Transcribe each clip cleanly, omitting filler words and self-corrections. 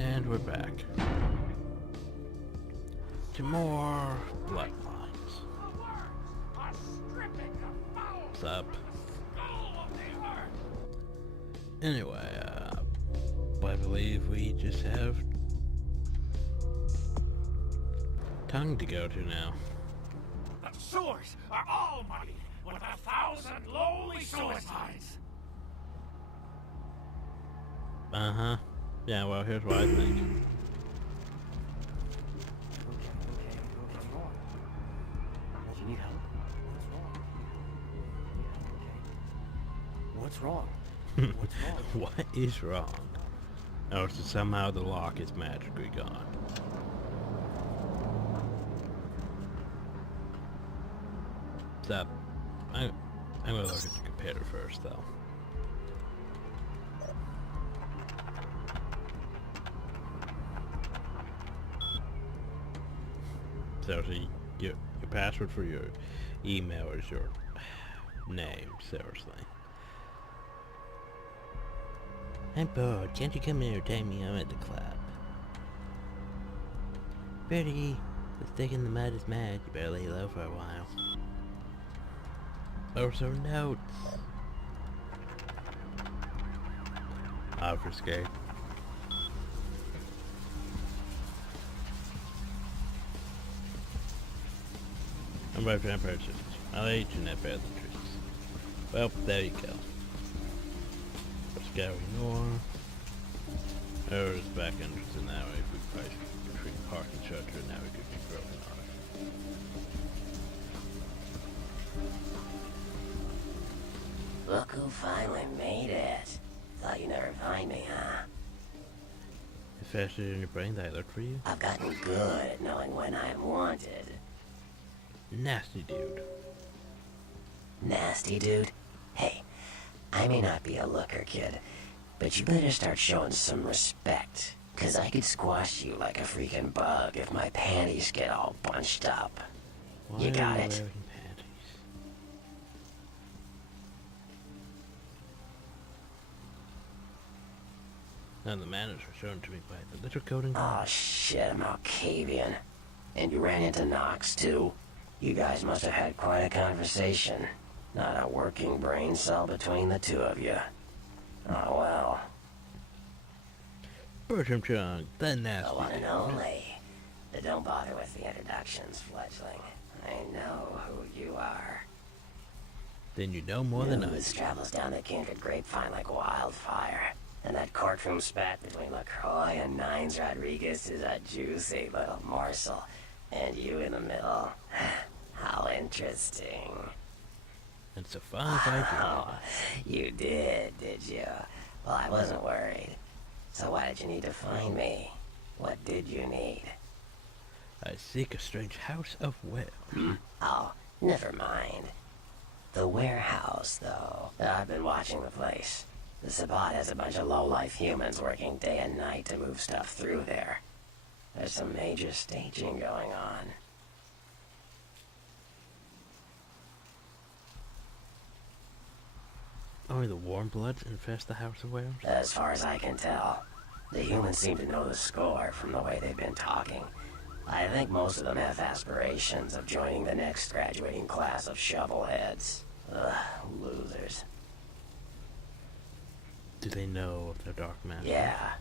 And we're back to more Bloodlines. What's up? Anyway, I believe we just have tongue to go to now. The sewers are all muddy with 1,000 lowly suicides. Uh-huh. Yeah, well, here's what I think. You need help? What's wrong? What's wrong? What is wrong? Oh, so somehow the lock is magically gone. Stop. I'm gonna look at the computer first, though. So, your password for your email is your name, seriously. I'm bored. Can't you come here and tell me I'm at the club? Pretty, the stick in the mud is mad. You better lay low for a while. Also notes. Obfuscate. I'm right for purchase. I'll eat your net better than treats. Well, there you go. Let's go north. There's back entrance in that way. If we price between park and shelter, now we could be broken off. Look who finally made it. Thought you'd never find me, huh? It's faster in your brain that I look for you? I've gotten good at knowing when I'm wanted. Nasty dude. Nasty dude? Hey, I may not be a looker, kid, but you better start showing some respect. 'Cause I could squash you like a freaking bug if my panties get all bunched up. Why You got are it? wearing panties? None of the manners were shown to me by the little coding. Oh shit, I'm Alcavian. And you ran into Nox too? You guys must have had quite a conversation. Not a working brain cell between the two of you. Oh well. Bertram Chung, that The nasty one and dude. only. But don't bother with the introductions, fledgling. I know who you are. Then you know more than News us. travels down the kindred grapevine like wildfire. And that courtroom spat between LaCroix and Nines Rodriguez is a juicy little morsel. And you in the middle. How interesting. It's a fine fight. Oh, you did you? Well, I wasn't worried. So why did you need to find me? What did you need? I seek a strange house of will. Oh, never mind. The warehouse, though. I've been watching the place. The Sabbat has a bunch of low-life humans working day and night to move stuff through there. There's some major staging going on. Only the warm bloods infest the house of whales? As far as I can tell, the humans seem to know the score from the way they've been talking. I think most of them have aspirations of joining the next graduating class of shovelheads. Ugh, losers. Do they know of their dark master? Yeah,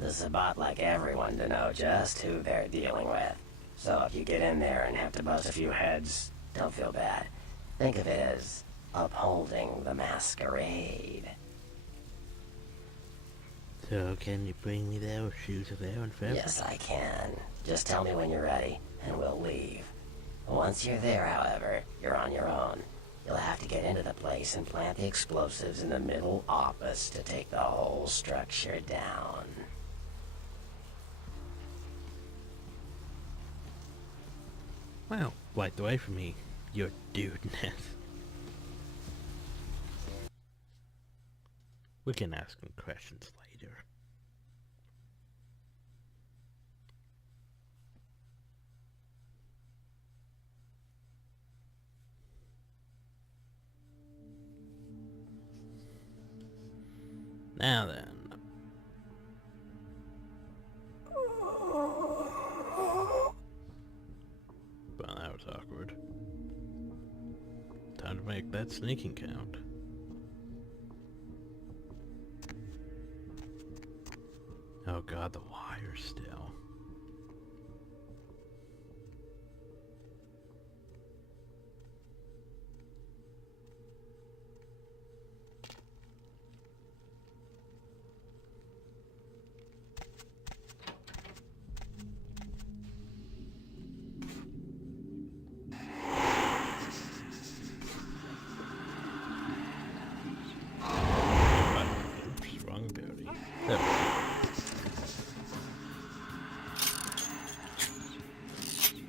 the Sabbat like everyone to know just who they're dealing with. So if you get in there and have to bust a few heads, don't feel bad. Think of it as upholding the masquerade. So can you bring me there with shoes of air and fabric? Yes, I can. Just tell me when you're ready, and we'll leave. Once you're there, however, you're on your own. You'll have to get into the place and plant the explosives in the middle office to take the whole structure down. Well, light the way for me, your dudeness. We can ask him questions later. Now then. to make that sneaking count. Oh god, the wire still. Wrong beauty. There we go.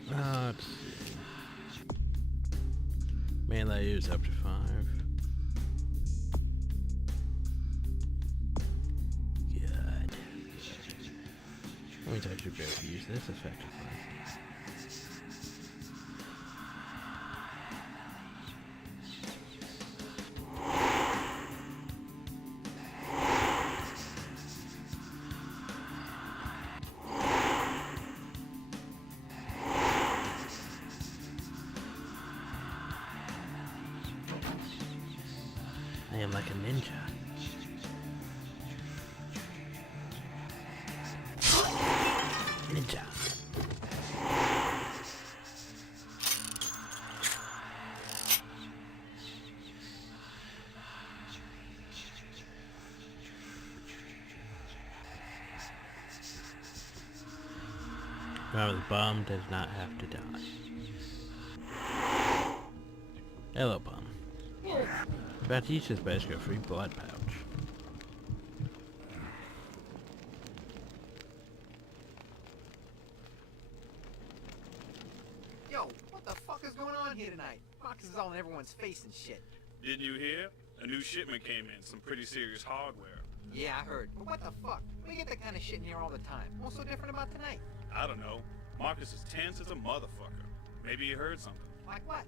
Let's see. Melee use up to 5. Good. That means I should be able to use this effectively. I am like a ninja. Ninja. Remember, the bomb does not have to die. Hello, bomb. About to use this basically a free blood pouch. Yo, what the fuck is going on here tonight? Marcus is all in everyone's face and shit. Didn't you hear? A new shipment came in, some pretty serious hardware. Yeah, I heard. But what the fuck? We get that kind of shit in here all the time. What's so different about tonight? I don't know. Marcus is tense as a motherfucker. Maybe you heard something. Like what?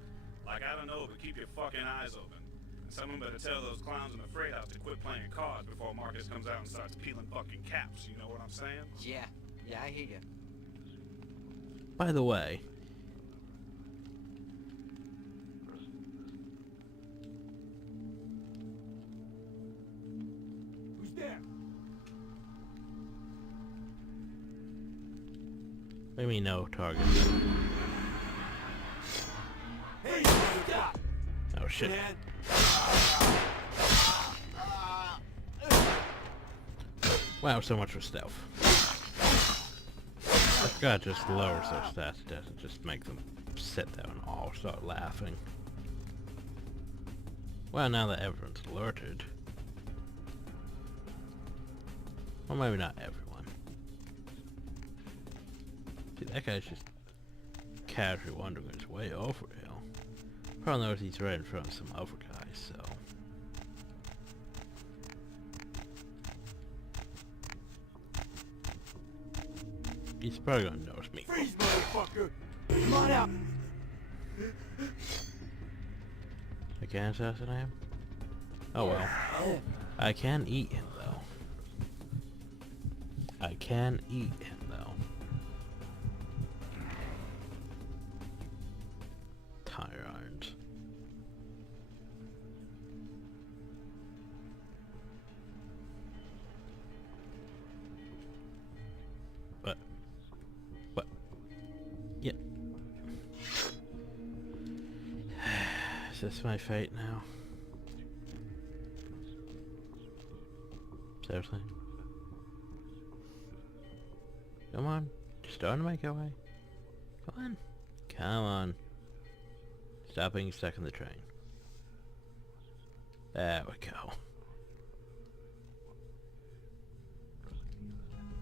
Like, I don't know, but keep your fucking eyes open. And someone better tell those clowns in the freight house to quit playing cards before Marcus comes out and starts peeling fucking caps, you know what I'm saying? Yeah, I hear you. By the way, Who's there? let me know target. Hey, stop! Oh shit. Man. Wow, so much for stealth. I forgot it just lowers their stats, it doesn't just make them sit there and all start laughing. Well, now that everyone's alerted. Well, maybe not everyone. See, that guy's just casually wandering his way over the hill. Probably knows he's right in front of some other guys, so. He's probably gonna notice me. Freeze, motherfucker! Come on out! I can't assassinate him? Oh well. I can eat him though. I can eat him though. Tire irons. What? Yeah. Is this my fate now? Seriously? Come on. Just starting to make our way. Come on. Come on. Stop being stuck in the train. There we go.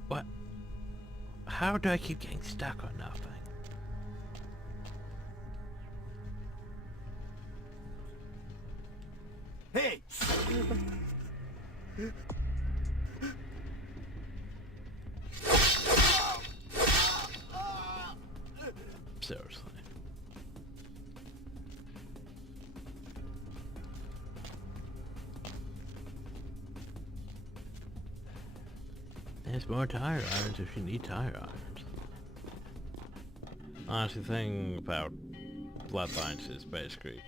What? How do I keep getting stuck on nothing? Hey! Seriously. There's more tire irons if you need tire irons. Honestly, the thing about Bloodlines is basically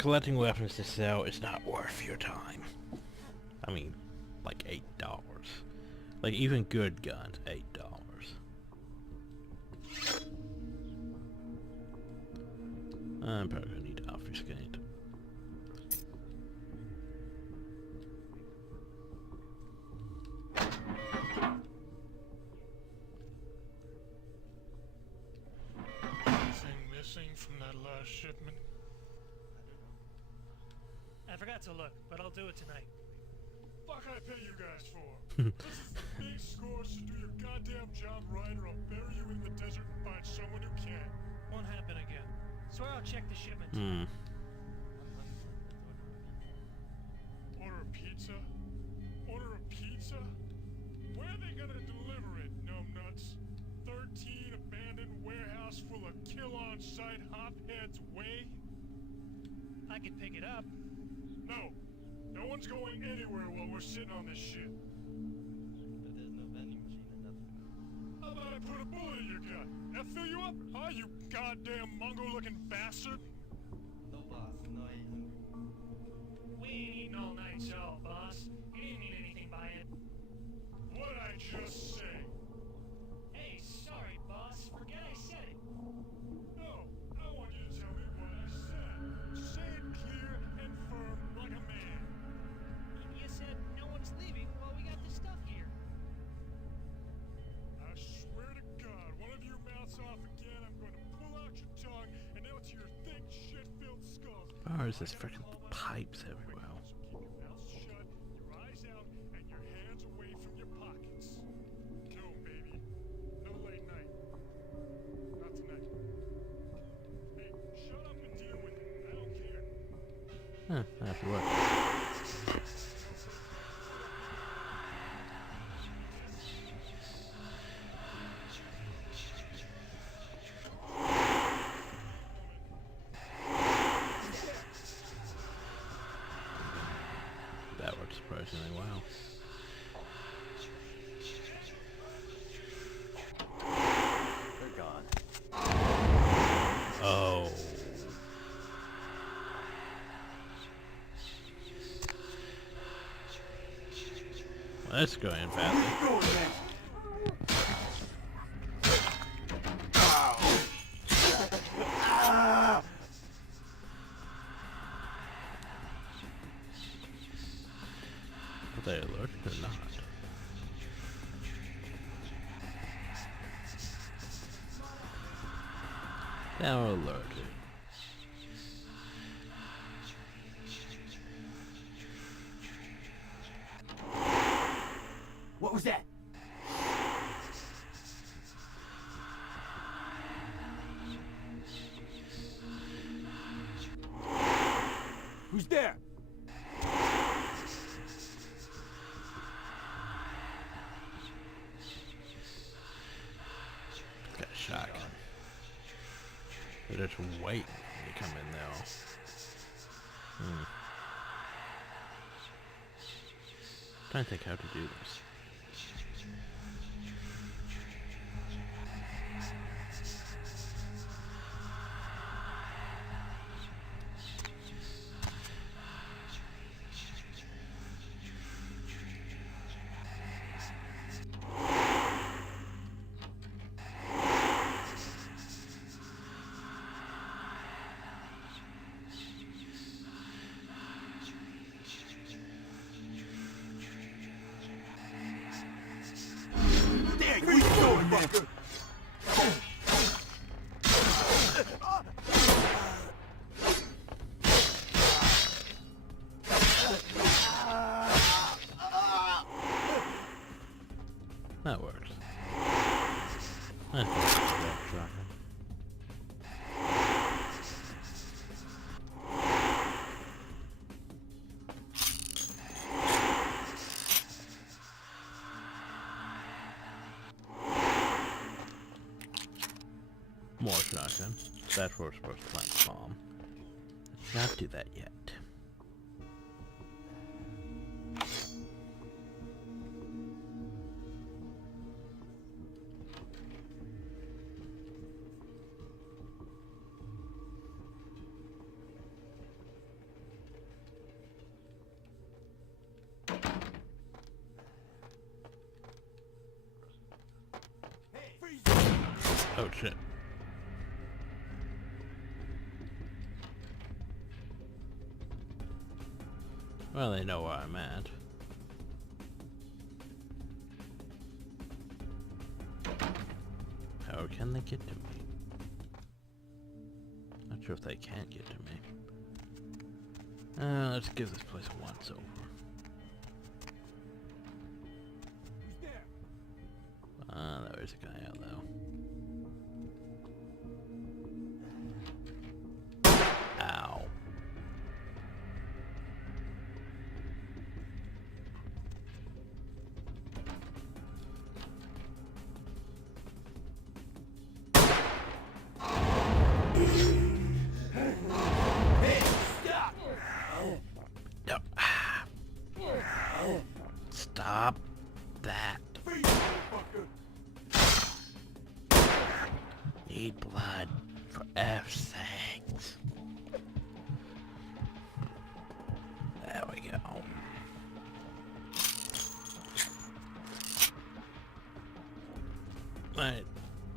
collecting weapons to sell is not worth your time. I mean, like $8. Like even good guns, $8. I'm probably gonna need to obfuscate. Anything missing from that last shipment? I forgot to look, but I'll do it tonight. Fuck I pay you guys for? This is the big score, so do your goddamn job right or I'll bury you in the desert and find someone who can. Won't happen again. Swear I'll check the shipment. Order a pizza? Order a pizza? Where are they gonna deliver it, numbnuts? 13 abandoned warehouse full of kill-on-site hopheads way? I could pick it up. No. No one's going anywhere while we're sitting on this shit. But there's no vending machine or nothing. How about I put a bullet in your gut? That fill you up? Huh, you goddamn Mongo-looking bastard? No boss, no, I ain't hungry. We ain't eating all night, so, boss. You didn't mean anything by it. What'd I just say? Hey, sorry, boss. Forget I said it. No, I want you to tell me what I said. Say it clear and firm like a man. You said no one's leaving while we got the stuff here. I swear to God, one of you mouths off again, I'm going to pull out your tongue and nail it to your thick, shit-filled skull. Oh, there's this freaking pipes everywhere. So keep your mouth shut, your eyes out, and your hands away from your pockets. No, baby. No late night. Not tonight. Hey, shut up and deal with it. I don't care. Huh, that's what. That worked surprisingly well. They're gone. Oh. Well, that's going badly. Are they alerted or not? They're alerted. What was that? Who's there? Got a shotgun. They're just waiting when you come in there. Trying to think how to do this. There, where you going, fucker? That works. That's a shotgun. More shotgun. That's where we're supposed to plant the bomb. Let's not do that yet. Oh shit. Well, they know where I'm at. How can they get to me? Not sure if they can get to me. Let's give this place a once over. Who's there? There is a guy out though. Ow. Hey, stop! No. Stop that. Freeze, motherfucker! Need blood for F's sakes. There we go. Wait,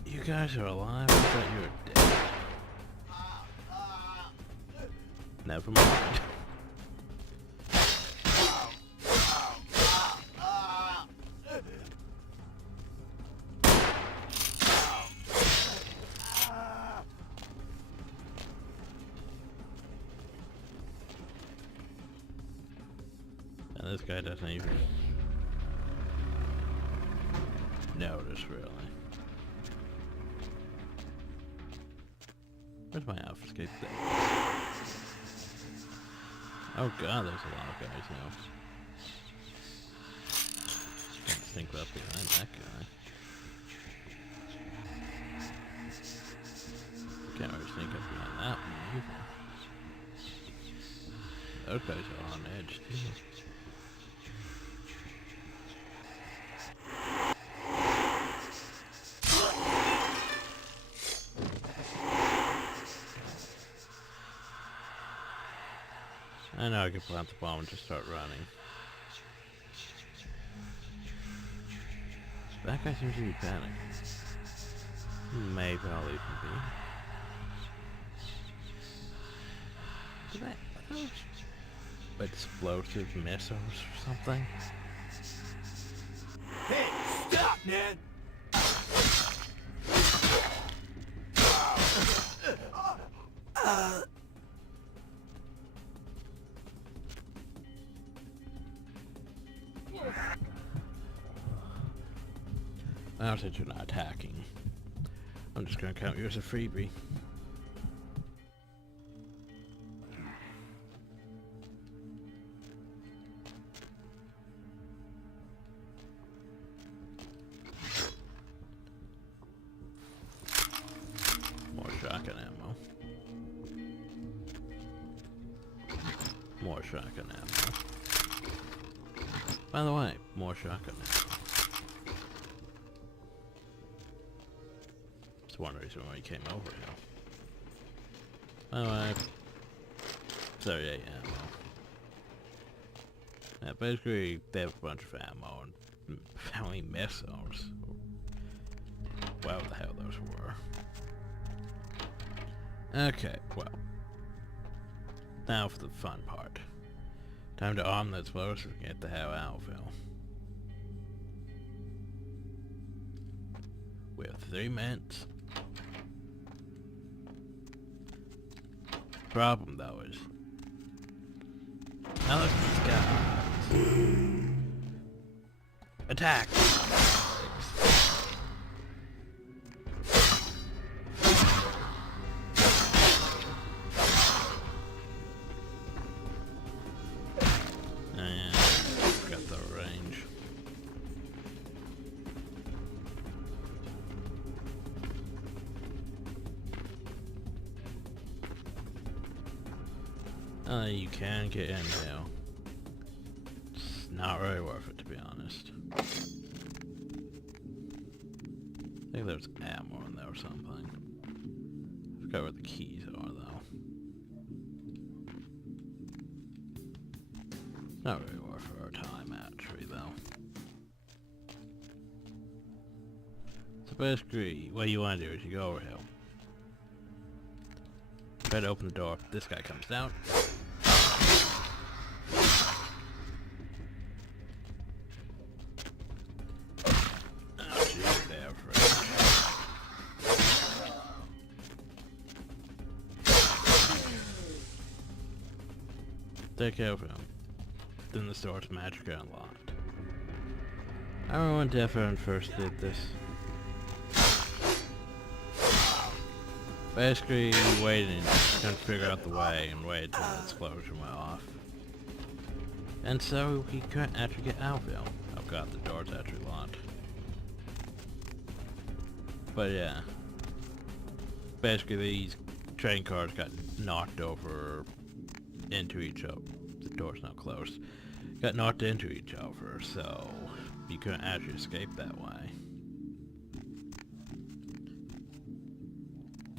you guys are alive? I thought you were dead. Never mind. And this guy doesn't even notice, really. Where's my obfuscate thing? Oh god, there's a lot of guys now. Can't sneak up behind that guy. Can't really sneak up behind that one either. Those guys are on edge too. I know I can plant the bomb and just start running. That guy seems to be panicking. Maybe I'll leave him be. Are those explosive missiles or something? Hey, stop, man! Now since you're not attacking, I'm just gonna count you as a freebie. More shotgun ammo. More shotgun ammo. By the way, more shotgun ammo. That's one reason why he came over here. By the way, 38 ammo. Yeah, basically, they have a bunch of ammo and how many missiles. Whatever the hell those were. Okay, well. Now for the fun part. Time to arm the explosives and get the hell out of here. We have 3 minutes. Problem though is, now let's discuss. Attack! And got the range. You can get in now. It's not really worth it, to be honest. I think there's ammo in there or something. I forgot where the keys are, though. Not really worth our time, actually, though. So basically, what you want to do is you go over here. Try to open the door. This guy comes down. Oh, jeez, there for take care of him. Then the store's magically unlocked. I remember when Defferent first did this. Basically, waiting, couldn't figure out the way, and waited till the explosion went off. And so he couldn't actually get out there. Oh god, the door's actually locked. But yeah. Basically, these train cars got knocked over into each other. The door's not closed. Got knocked into each other, so you couldn't actually escape that way.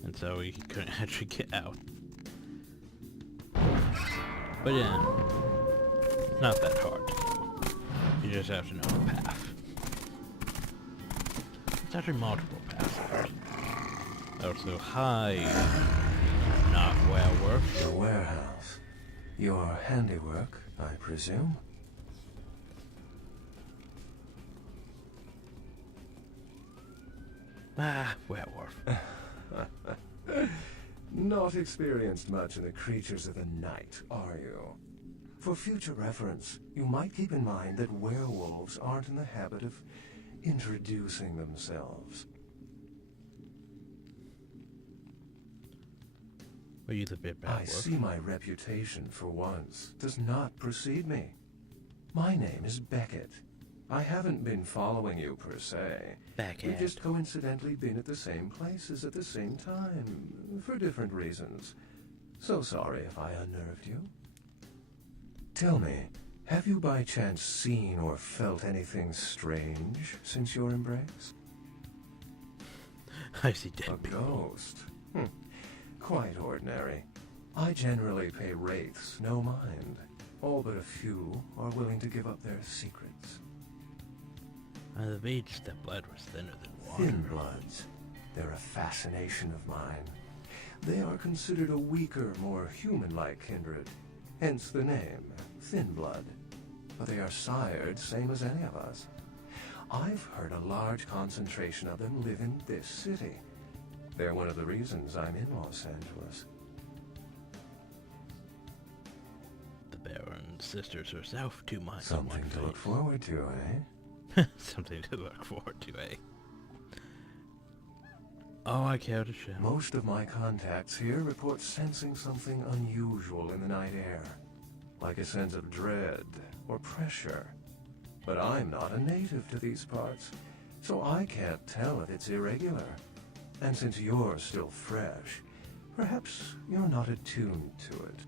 And so he couldn't actually get out. But yeah, not that hard to do. You just have to know the path. It's actually multiple paths. Also, hi, not werewolf. The warehouse. Your handiwork, I presume? Ah, werewolf. Not experienced much in the creatures of the night, are you? For future reference, you might keep in mind that werewolves aren't in the habit of introducing themselves. Were you the bit bad I wolf? see my reputation, for once, does not precede me. My name is Beckett. I haven't been following you, per se. Beckett. We've just coincidentally been at the same places at the same time, for different reasons. So sorry if I unnerved you. Tell me, have you by chance seen or felt anything strange since your embrace? I see dead A people. ghost? Quite ordinary. I generally pay wraiths no mind. All but a few are willing to give up their secrets. On the beach, the blood was thinner than water. Thin bloods. They're a fascination of mine. They are considered a weaker, more human-like kindred. Hence the name, Thin Blood. But they are sired same as any of us. I've heard a large concentration of them live in this city. They're one of the reasons I'm in Los Angeles. The Baron's sisters herself, 2 minds. Something to look forward to, eh? Something to look forward to, eh? Oh, I care to share. Most of my contacts here report sensing something unusual in the night air, like a sense of dread or pressure. But I'm not a native to these parts, so I can't tell if it's irregular. And since you're still fresh, perhaps you're not attuned to it.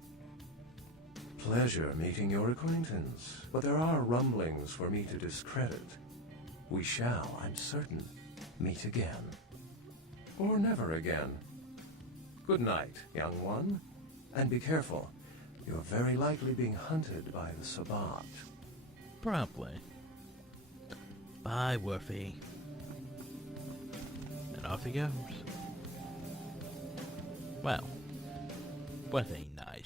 Pleasure meeting your acquaintance, but there are rumblings for me to discredit. We shall, I'm certain, meet again. Or never again. Good night, young one. And be careful. You're very likely being hunted by the Sabbat. Probably. Bye, Wolfie. And off he goes. Well, what a nice.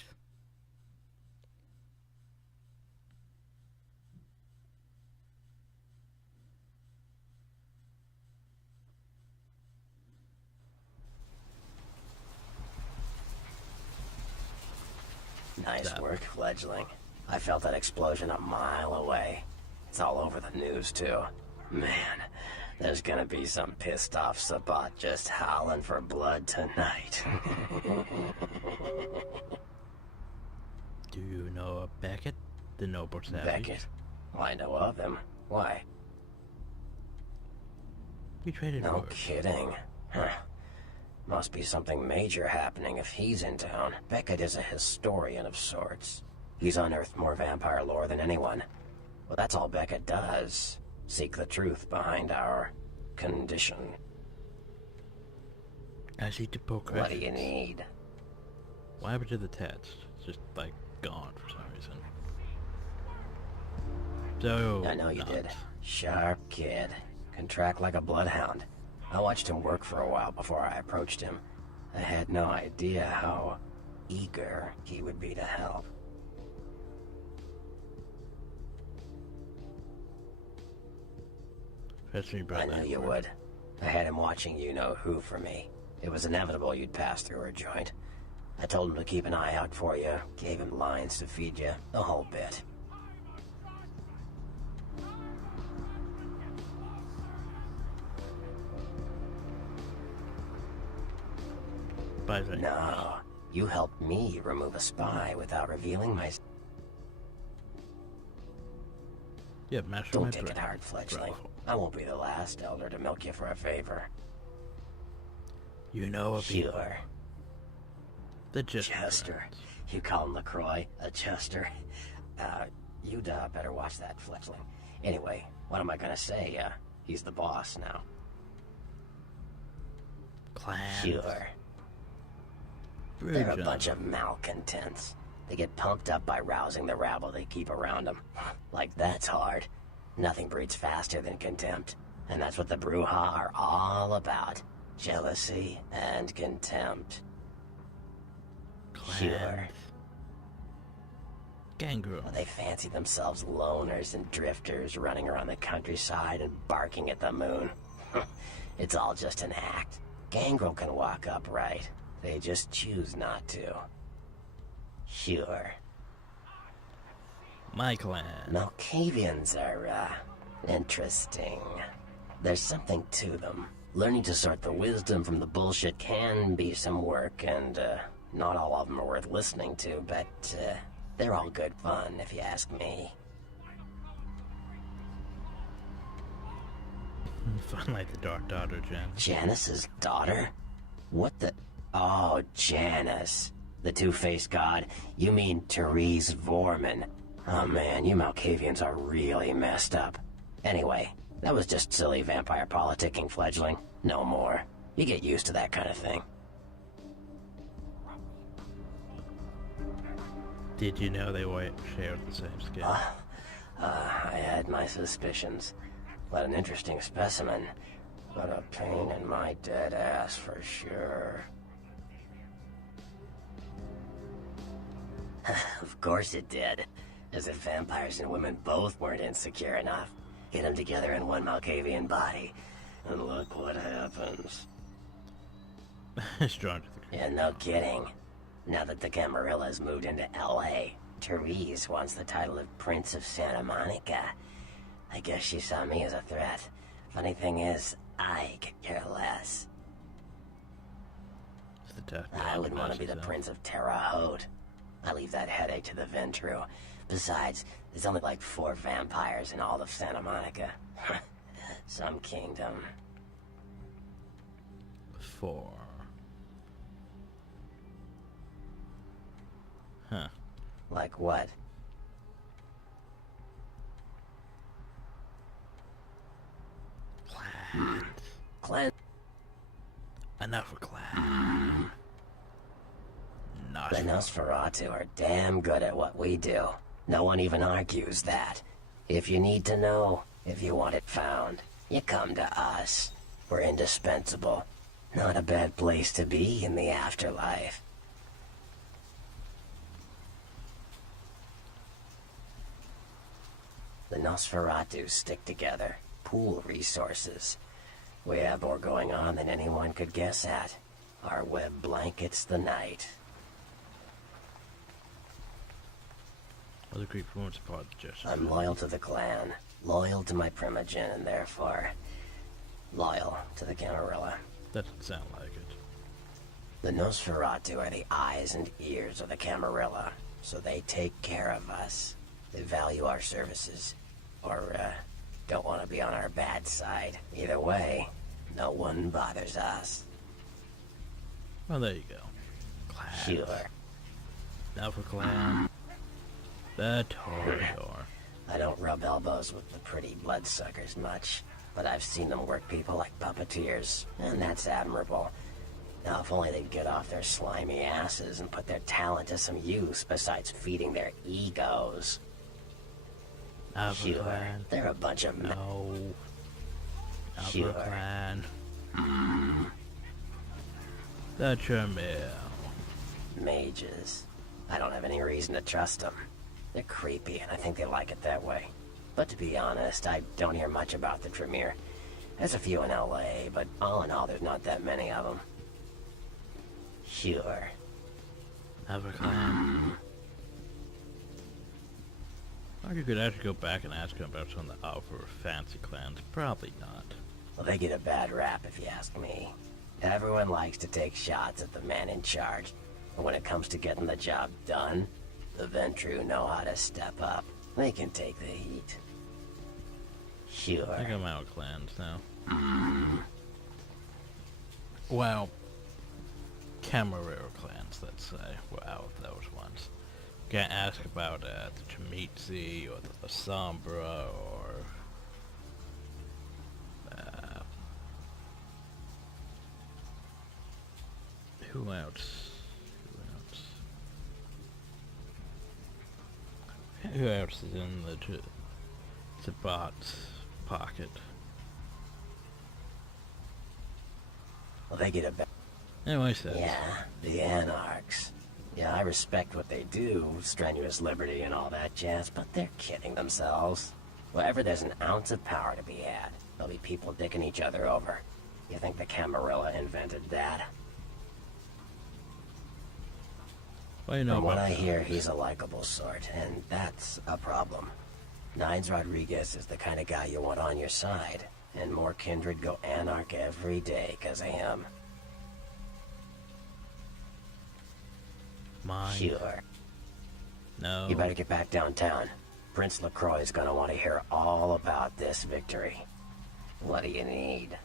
Nice work, fledgling. I felt that explosion a mile away. It's all over the news, too. Man, there's gonna be some pissed off Sabbat just howling for blood tonight. Do you know of Beckett, the noble savage? Beckett? I know of him. Why? We traded No words. kidding. Huh. Must be something major happening if he's in town. Beckett is a historian of sorts. He's unearthed more vampire lore than anyone. Well, that's all Beckett does. Seek the truth behind our condition. I see the poker. What do you need? What happened to the text? It's just, like, gone for some reason. So, I know you not. did. Sharp kid. Can track like a bloodhound. I watched him work for a while before I approached him. I had no idea how eager he would be to help. Fetch me, I brother. knew you would. I had him watching you-know-who for me. It was inevitable you'd pass through her joint. I told him to keep an eye out for you, gave him lines to feed you, the whole bit. Bye, thank you. No, you helped me remove a spy without revealing my... Yeah, master Don't my take it brain. hard, fledgling. Bravo. I won't be the last elder to milk you for a favor. You know a people. Sure. The just Chester. friends. You call him LaCroix a Chester? You'd better watch that, fledgling. Anyway, what am I gonna say? He's the boss now. Clan. Sure. They're a bunch of malcontents. They get pumped up by rousing the rabble they keep around them. Like that's hard. Nothing breeds faster than contempt. And that's what the Bruja are all about. Jealousy and contempt. Sure. Gangrel. They fancy themselves loners and drifters running around the countryside and barking at the moon. It's all just an act. Gangrel can walk upright. They just choose not to. Sure. My clan. Malkavians are, interesting. There's something to them. Learning to sort the wisdom from the bullshit can be some work, and, not all of them are worth listening to, but, they're all good fun, if you ask me. Fun like the Dark Daughter, Jen. Janus's daughter? What the... Oh, Janus. The two-faced god? You mean Therese Vorman. Oh man, you Malkavians are really messed up. Anyway, that was just silly vampire politicking, fledgling. No more. You get used to that kind of thing. Did you know they shared the same skin? I had my suspicions. What an interesting specimen. But a pain in my dead ass for sure. Of course it did. As if vampires and women both weren't insecure enough. Get them together in one Malkavian body, and look what happens. Strong to the Yeah, no kidding. Now that the Camarillas moved into L.A., Therese wants the title of Prince of Santa Monica. I guess she saw me as a threat. Funny thing is, I could care less. I wouldn't want to be the Prince of Terre Haute. I leave that headache to the Ventru. Besides, there's only like 4 vampires in all of Santa Monica. Some kingdom. 4. Huh. Like what? Clans. Clan? Enough of clans. Not The Nosferatu are damn good at what we do. No one even argues that. If you need to know, if you want it found, you come to us. We're indispensable. Not a bad place to be in the afterlife. The Nosferatu stick together, pool resources. We have more going on than anyone could guess at. Our web blankets the night. Other Greek forms part of the justice. I'm loyal to the clan, loyal to my primogen, and therefore loyal to the Camarilla. Doesn't sound like it. The Nosferatu are the eyes and ears of the Camarilla, so they take care of us. They value our services, or don't want to be on our bad side. Either way, no one bothers us. Well, there you go. Clans. Sure. Now for clan. The Toreador. I don't rub elbows with the pretty bloodsuckers much, but I've seen them work people like puppeteers, and that's admirable. Now, if only they'd get off their slimy asses and put their talent to some use besides feeding their egos. Now for Sure, clan. they're a bunch of No. Now Sure. for clan. That's your mail. Mages. I don't have any reason to trust them. They're creepy, and I think they like it that way. But to be honest, I don't hear much about the Tremere. There's a few in LA, but all in all, there's not that many of them. Sure. Have a clan. Or you could actually go back and ask them about some of the alpha fancy clans. Probably not. Well, they get a bad rap if you ask me. Everyone likes to take shots at the man in charge. But when it comes to getting the job done, the Ventru know how to step up. They can take the heat. Sure. I think I'm out of clans now. Well, Camarero clans, let's say. We're out of those ones. Can't ask about the Chamitzi or the Sombra or who else? Who else is in the Sabat's pocket? Well, they get a bad... Anyway, so Yeah, the Anarchs. Yeah, I respect what they do, strenuous liberty and all that jazz, but they're kidding themselves. Wherever there's an ounce of power to be had, there'll be people dicking each other over. You think the Camarilla invented that? well, you know From what about I hear, those. he's a likable sort, and that's a problem. Nines Rodriguez is the kind of guy you want on your side, and more kindred go Anarch every day because of him. Mine. Sure. No. You better get back downtown. Prince LaCroix is gonna want to hear all about this victory. What do you need?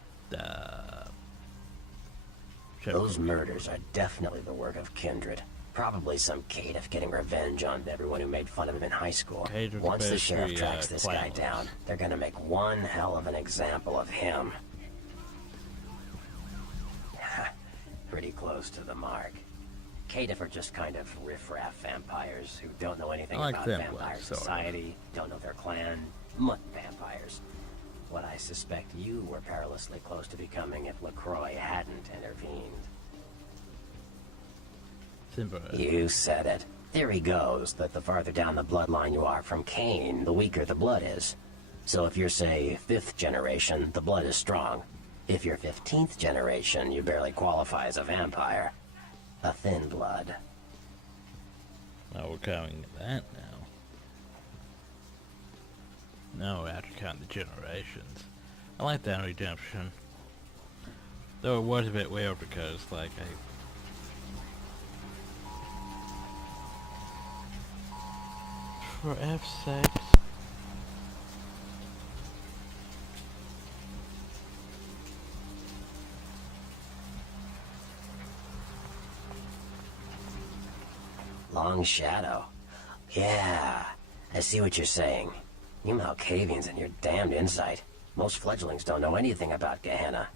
Those murders are definitely the work of kindred. Probably some caitiff getting revenge on everyone who made fun of him in high school. Caitiff Once the basically, sheriff tracks this guy clowns. down, they're gonna make one hell of an example of him. Pretty close to the mark. Caitiff are just kind of riffraff vampires who don't know anything I like about them vampire ones, sort of. society, don't know their clan, mutt vampires. What I suspect you were perilously close to becoming if LaCroix hadn't intervened. Simple. You said it. Theory goes that the farther down the bloodline you are from Cain, the weaker the blood is. So if you're, say, 5th generation, the blood is strong. If you're 15th generation, you barely qualify as a vampire. A thin blood. Oh, we're counting that now. No, we have to count the generations. I like that in Redemption. Though it was a bit weird because, like, for F's sake. Long Shadow. Yeah, I see what you're saying. You Malkavians and your damned insight. Most fledglings don't know anything about Gehenna.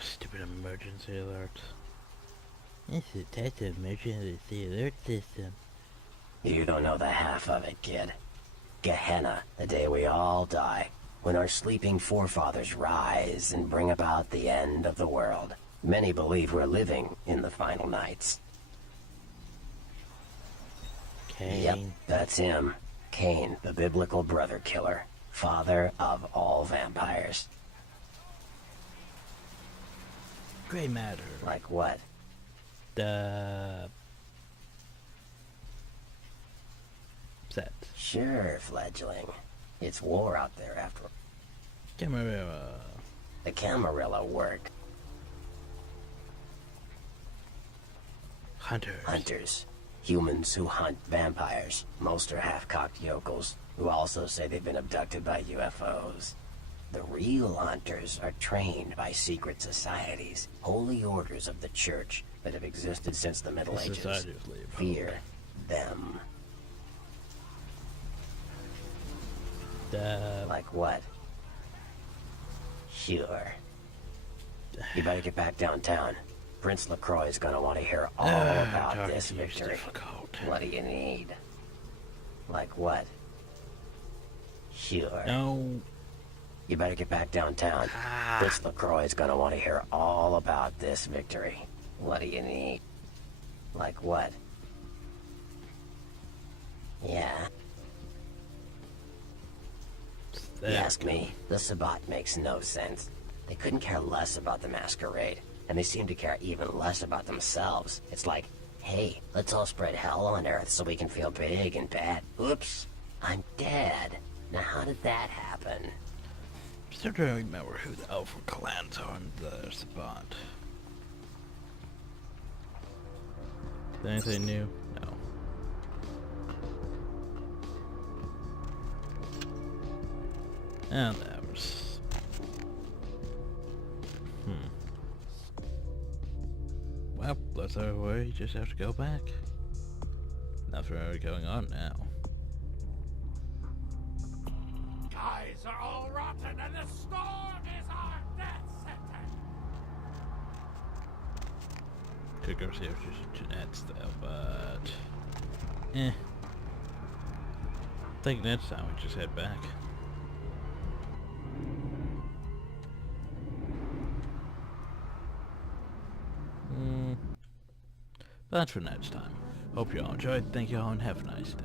Stupid emergency alert. This is a test of emergency alert system. You don't know the half of it, kid. Gehenna, the day we all die, when our sleeping forefathers rise and bring about the end of the world. Many believe we're living in the final nights. Cain. Yep, that's him. Cain, the biblical brother killer, father of all vampires. Gray matter. Like what? The set. Sure, fledgling. It's war out there after all. Camarera. The Camarilla work. Hunters. Hunters. Humans who hunt vampires. Most are half-cocked yokels, who also say they've been abducted by UFOs. The real hunters are trained by secret societies, holy orders of the church that have existed since the Middle Ages. Societies leave. Fear them. The Like what? Sure. You better get back downtown. Prince LaCroix is gonna want to hear all about talking this to you is victory. difficult. What do you need? Like what? Sure. No. You better get back downtown. This LaCroix's gonna want to hear all about this victory. What do you need? Like what? Yeah. You ask me, the Sabbat makes no sense. They couldn't care less about the Masquerade, and they seem to care even less about themselves. It's like, hey, let's all spread hell on Earth so we can feel big and bad. Oops, I'm dead. Now how did that happen? Still trying to remember who the Alpha clans are in the spot. Is there anything new? No. And that was... Well, that's our way. You just have to go back. Nothing really going on now. Guys are all rotten and the storm is our death sentence. Could go see if there's Jeanette's though, but... I think next time we just head back. That's for next time. Hope you all enjoyed. Thank you all and have a nice day.